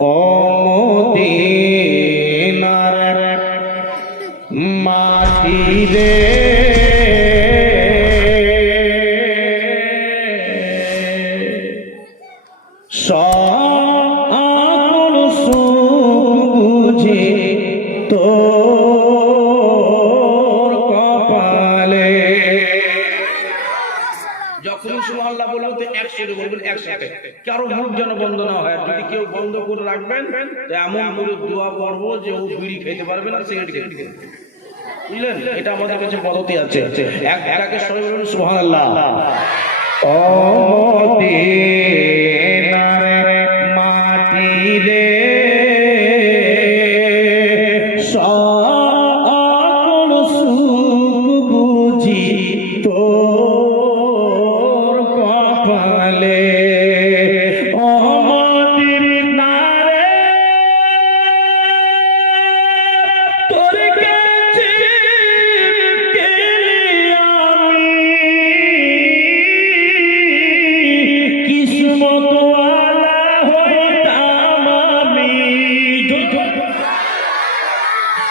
ও মদিনার মাটি রে সকল বলব তো একসাথে বলবেন, একসাথে। কারও মুখ যেন বন্ধ না হয়। যদি কেউ বন্ধ করে রাখবেন এমন করে দোয়া যে ও বিড়ি খেতে পারবে না, সিগারেট খেতে বুঝলেন? এটা আমাদের কাছে পদ্ধতি আছে। এক একাকে সবাই মাটি সকল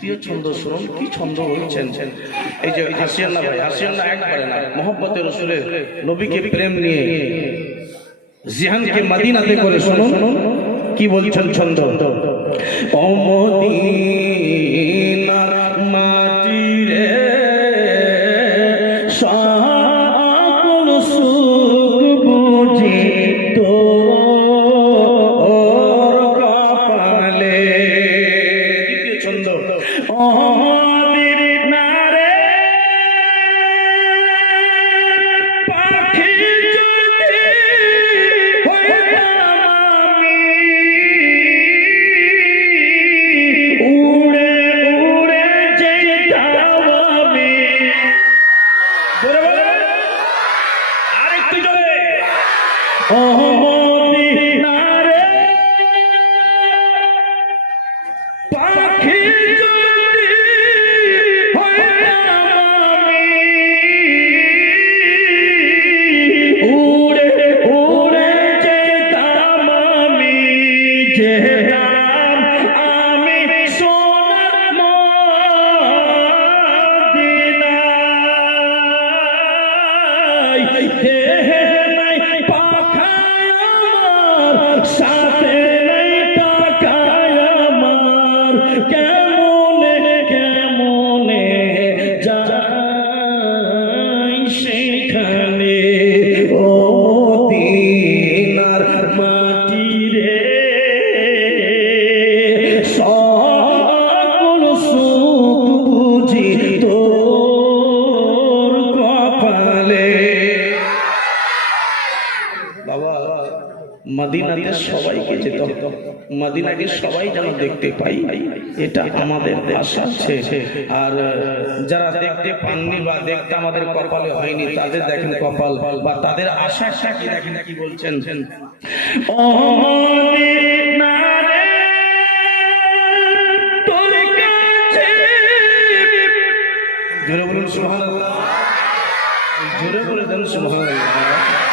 দ্বিতীয় ছন্দ শুনুন, কি ছন্দ হয়েছেন? এই যে হাসিয়ান না ভাই হাসিয়ান না একবারে না মোহাম্মতের রসুলের নবীকে প্রেম নিয়ে জিহানকে মদিনাতে করে শুনুন, কি বলছেন ছন্দ? ও মদিনার रखे हैं বাবা, মদিনাতে সবাইকে যেতে। মদিনাকে সবাই যেন দেখতে পাই, এটা আমাদের আশা আছে। আর, যারা দেখতে পাননি বা দেখতে আমাদের কপালে হয়নি, তাদের দেখেন কপাল বা তাদের আশা কি? দেখেন কি বলছেন? ও জোরে বলুন সুবহানাল্লাহ। জোরে বলে দেন সুবহানাল্লাহ।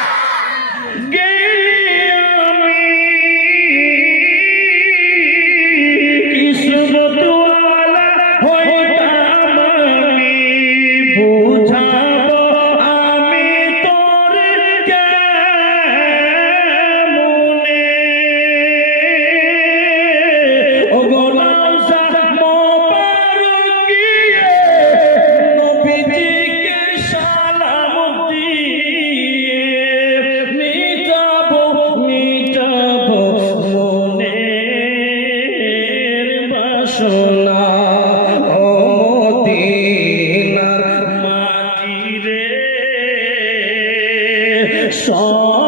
সব